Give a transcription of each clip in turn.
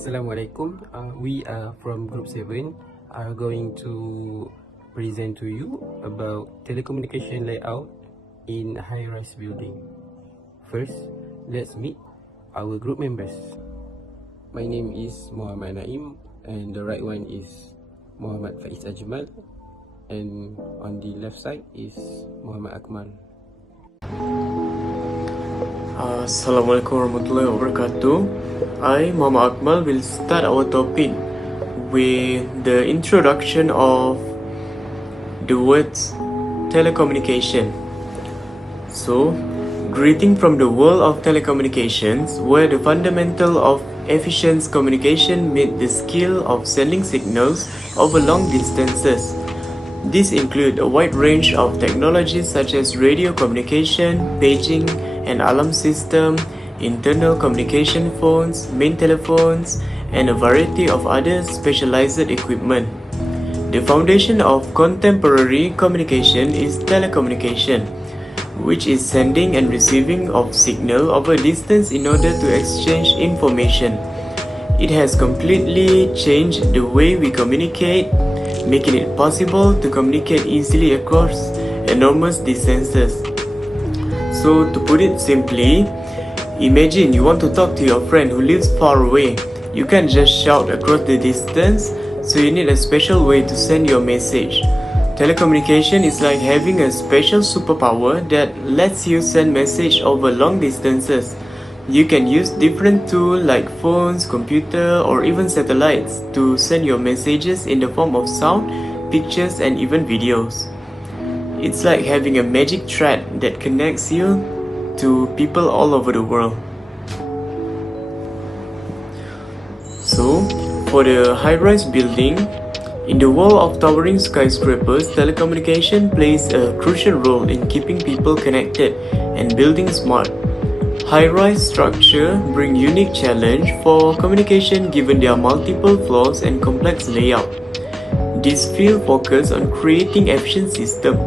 Assalamualaikum. We are from Group 7 are going to present to you about telecommunication layout in high-rise building. First, let's meet our group members. My name is Muhammad Naim and the right one is Muhammad Faiz Ajmal, and on the left side is Muhammad Akmal. Assalamualaikum warahmatullahi wabarakatuh. I, Muhammad Akmal, will start our topic with the introduction of the words telecommunication. So, greeting from the world of telecommunications, where the fundamental of efficient communication meet the skill of sending signals over long distances. These include a wide range of technologies such as radio communication, paging, and alarm system, internal communication phones, main telephones, and a variety of other specialized equipment. The foundation of contemporary communication is telecommunication, which is sending and receiving of signal over distance in order to exchange information. It has completely changed the way we communicate, making it possible to communicate easily across enormous distances. So, to put it simply, imagine you want to talk to your friend who lives far away. You can't just shout across the distance, so you need a special way to send your message. Telecommunication is like having a special superpower that lets you send message over long distances. You can use different tools like phones, computer, or even satellites to send your messages in the form of sound, pictures, and even videos. It's like having a magic thread that connects you to people all over the world. So, for the high-rise building, in the world of towering skyscrapers, telecommunication plays a crucial role in keeping people connected and building smart. High-rise structure bring unique challenge for communication given their multiple floors and complex layout. This field focus on creating efficient system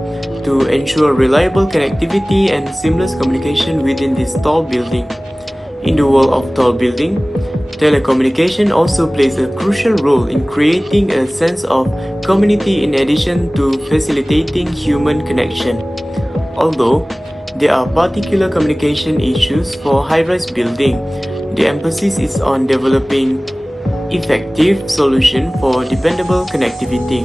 to ensure reliable connectivity and seamless communication within this tall building. In the world of tall building, telecommunication also plays a crucial role in creating a sense of community in addition to facilitating human connection. Although there are particular communication issues for high-rise building, the emphasis is on developing effective solution for dependable connectivity.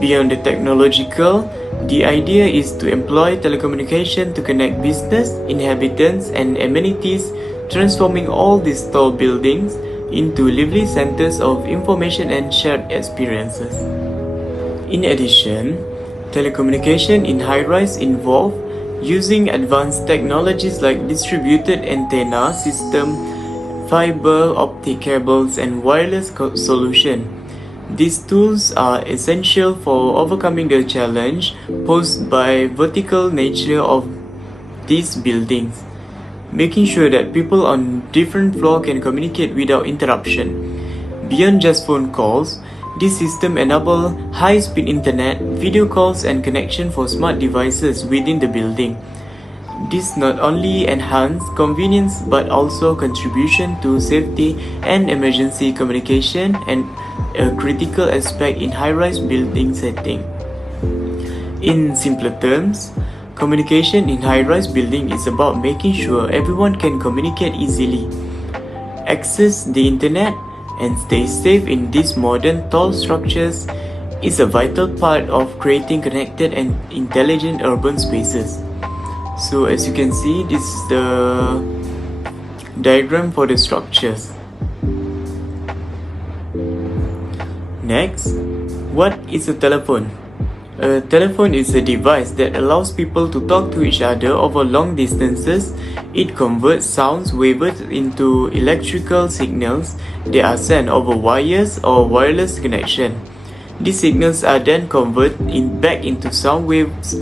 Beyond the technological, the idea is to employ telecommunication to connect business, inhabitants, and amenities, transforming all these tall buildings into lively centers of information and shared experiences. In addition, telecommunication in high-rise involve using advanced technologies like distributed antenna system, fiber optic cables, and wireless solution. These tools are essential for overcoming the challenge posed by vertical nature of these buildings, making sure that people on different floors can communicate without interruption. Beyond just phone calls, this system enable high-speed internet, video calls, and connection for smart devices within the building. This not only enhance convenience but also contribution to safety and emergency communication, and a critical aspect in high-rise building setting. In simpler terms, communication in high-rise building is about making sure everyone can communicate easily, access the internet, and stay safe in these modern tall structures. Is a vital part of creating connected and intelligent urban spaces. So as you can see, this is the diagram for the structures. Next, what is a telephone? A telephone is a device that allows people to talk to each other over long distances. It converts sound waves into electrical signals that are sent over wires or wireless connection. These signals are then converted back into sound waves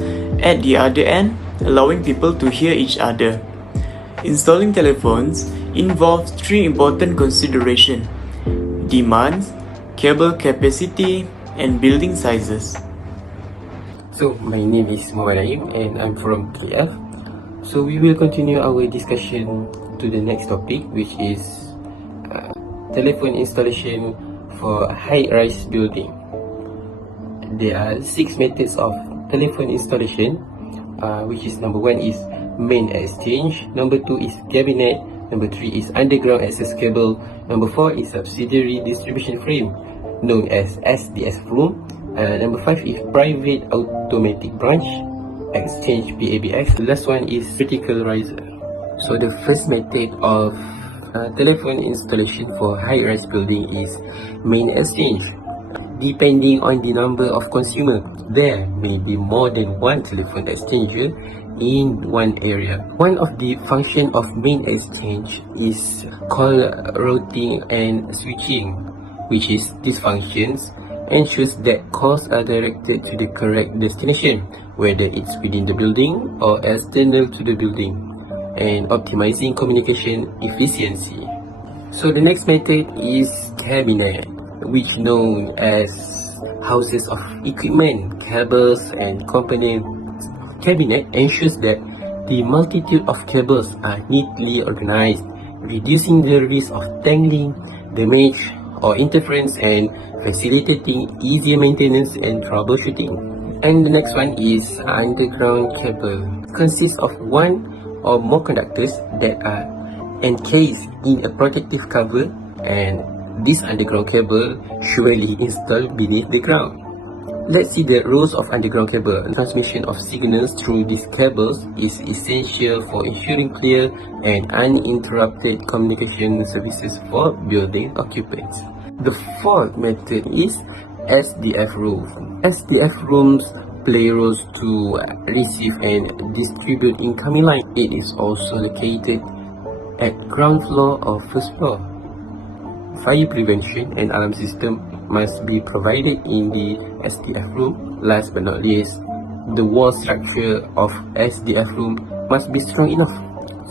at the other end, allowing people to hear each other. Installing telephones involves three important considerations: demands, cable capacity, and building sizes. So, my name is Muhammad Naim and I'm from KF. So, we will continue our discussion to the next topic, which is telephone installation for high-rise building. There are 6 methods of telephone installation, which is number 1 is main exchange, number 2 is cabinet, number 3 is underground access cable, number 4 is subsidiary distribution frame, known as SDF room, number 5 is private automatic branch exchange PABX. The last one is vertical riser. So the first method of telephone installation for high-rise building is main exchange. Depending on the number of consumers, there may be more than one telephone exchanger in one area. One of the functions of main exchange is called routing and switching, which is these functions ensures that calls are directed to the correct destination, whether it's within the building or external to the building, and optimizing communication efficiency. So the next method is cabinet, which known as houses of equipment, cables and components. Cabinet ensures that the multitude of cables are neatly organized, reducing the risk of tangling, damage or interference, and facilitating easier maintenance and troubleshooting. And the next one is underground cable. It consists of one or more conductors that are encased in a protective cover, and this underground cable surely installed beneath the ground. Let's see the roles of underground cable. Transmission of signals through these cables is essential for ensuring clear and uninterrupted communication services for building occupants. The fourth method is SDF rooms. SDF rooms play roles to receive and distribute incoming line. It is also located at ground floor or first floor. Fire prevention and alarm system must be provided in the SDF room. Last but not least, the wall structure of SDF room must be strong enough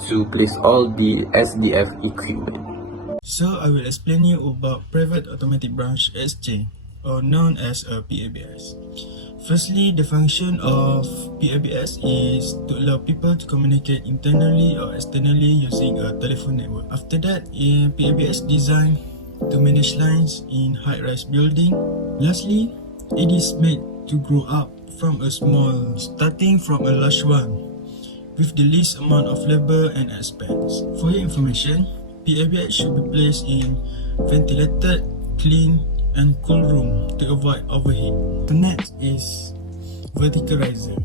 to place all the SDF equipment. So I will explain you about private automatic branch exchange, or known as a PABS. Firstly, the function of PABS is to allow people to communicate internally or externally using a telephone network. After that, PABS designed to manage lines in high-rise building. Lastly, it is made to grow up from a small, starting from a large one, with the least amount of labor and expense. For your information, PABS should be placed in ventilated, clean, and cool room to avoid overheat. The next is vertical riser.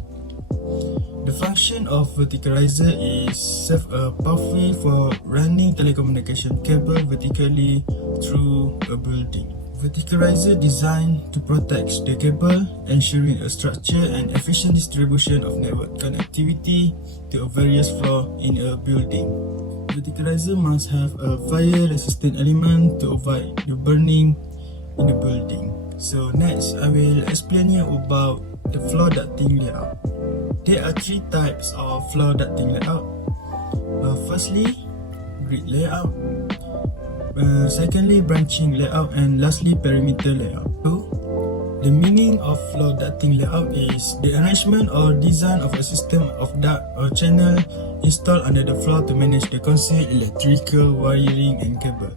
The function of vertical riser is serve a pathway for running telecommunication cable vertically through a building. Vertical riser designed to protect the cable, ensuring a structured and efficient distribution of network connectivity to a various floor in a building. Vertical riser must have a fire-resistant element to avoid the burning in the building. So next, I will explain you about the floor ducting layout. There are 3 types of floor ducting layout. Firstly, grid layout. Secondly, branching layout, and lastly, perimeter layout. So, the meaning of floor ducting layout is the arrangement or design of a system of duct or channel installed under the floor to manage the constant electrical wiring and cable.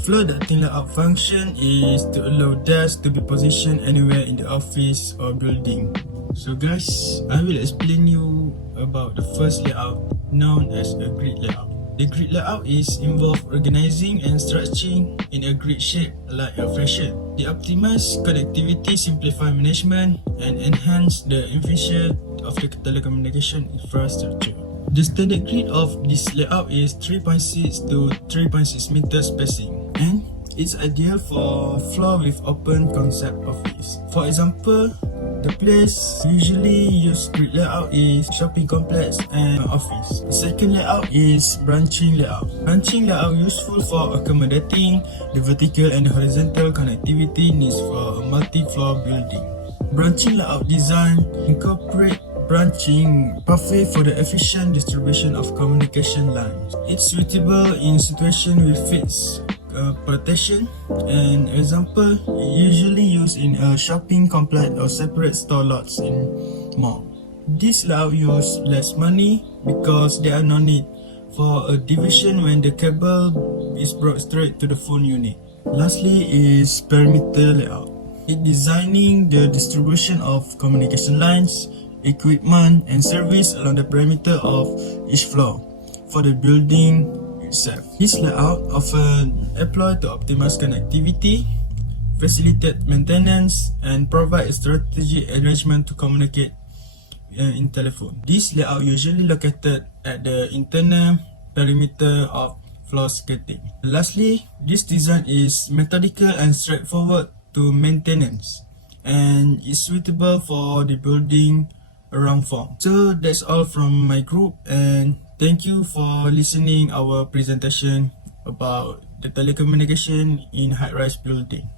Floor ducting layout function is to allow desks to be positioned anywhere in the office or building. So guys, I will explain you about the first layout, known as a grid layout. The grid layout is involved organizing and structuring in a grid shape like a fashion. The optimized connectivity simplify management and enhance the efficiency of the telecommunication infrastructure. The standard grid of this layout is 3.6 to 3.6 meters spacing, and it's ideal for floor with open concept office. For example, the place usually used grid layout is shopping complex and office. The second layout is branching layout. Branching layout useful for accommodating the vertical and the horizontal connectivity needs for a multi-floor building. Branching layout design incorporate branching pathway for the efficient distribution of communication lines. It's suitable in situation with fixed protection, and example usually used in a shopping complex or separate store lots in mall. This layout use less money because there are no need for a division when the cable is brought straight to the phone unit. Lastly is perimeter layout. It designing the distribution of communication lines, equipment and service along the perimeter of each floor for the building itself. This layout often employed to optimize connectivity, facilitate maintenance and provide a strategic arrangement to communicate in telephone. This layout usually located at the internal perimeter of floor skirting. Lastly, this design is methodical and straightforward to maintenance and is suitable for the building around form. So that's all from my group, and thank you for listening our presentation about the telecommunication in high-rise building.